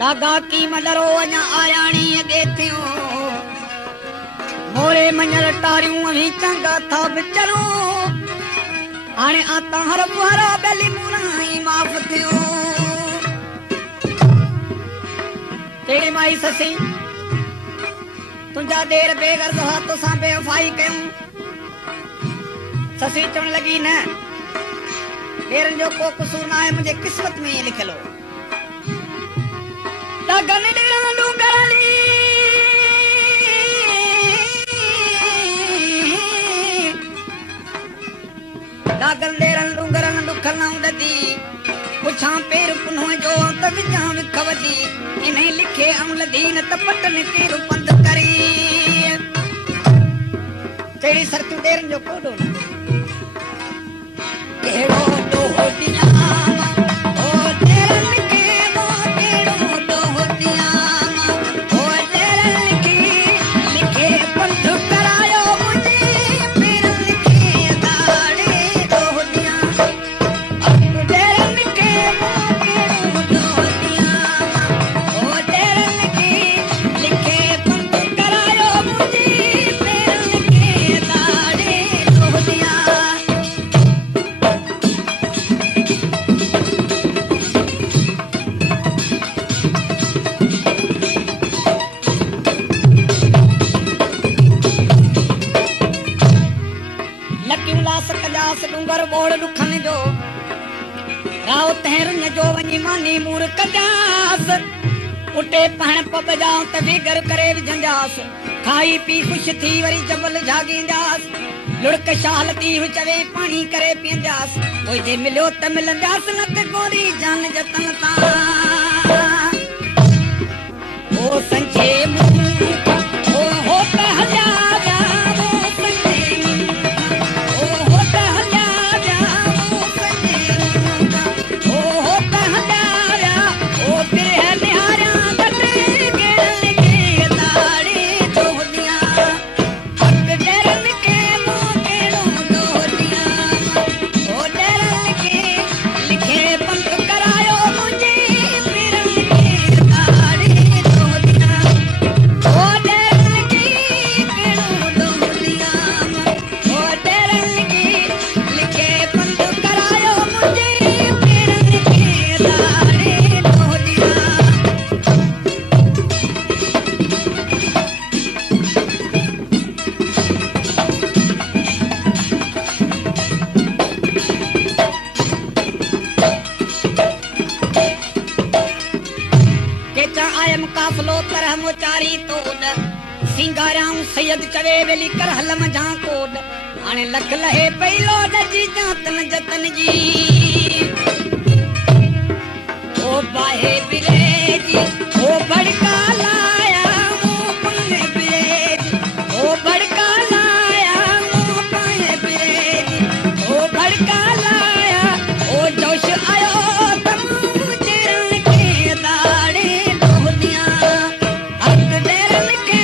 दागा की मदरो अञा आयाणी देथियो मोरे मंजर टारियूं अभी चंगा था बिचरो आने आता हर बुहरा बेली मुराई माफ थियो तेरी माई ससी तुझा देर बेगर्द हाथ सा बेवफाई कयूं ससी चवण लगी न देरन जो को कसूर ना है मुझे किस्मत में लिखलो लगन डेरा डूंगरली लगन डेरा डूंगरन दुखल न उडदी पुछा पेर पुनो जो त विचा विखवदी इन्हें लिखे अमलदीन त पटन के रुपंद करी तेरी सरतू देरन जो कोडो न केड़ो तो होतिया ओ देरन के वो केड़ो तो होतिया ओ देरन की लिखे पंथ करायो मुझे मेरा लिखे दाड़े तो होतिया देरन के वो केड़ो तो होतिया ओ देरन की लिखे पंथ करायो मुझे मेरा लिखे दाड़े तो होतिया डूंगर बोड़ दुखन जो राव तहरुन जो वनी मानी मूर कजास उटे पहन पब जाओ त बिगर करे विझंदास खाई पी खुश थी वरी जबल जागींदास लुड़क शाल थी चवे पानी करे पींदास कोई जे मिलियो त मिलंदास न त गोरी जान जतन ता ओ संजे ओ हो त हल्या सिंगाराऊं सैयद चवे वेली कर हलम जा कोड हाणे लख लहे पइलो जी जातन जतन जी ओ बाहे बिरे जी ओ बड़का लाया मो पाए बिरे जी ओ बड़का लाया मो पाए बिरे जी ओ बड़का लाया ओ जोश आयो तम तेरन के दाड़े दोदियां हक देरन के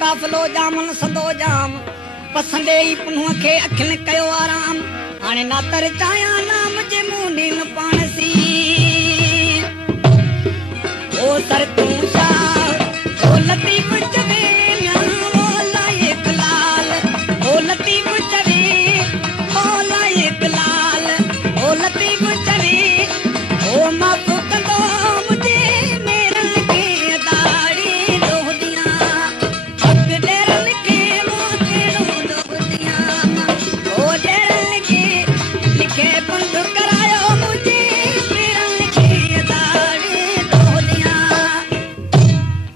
काफलो जामन सदो जाम पसंदे ई पुन्ह खे अखिन कयो आराम हाणे ना तर चाया ना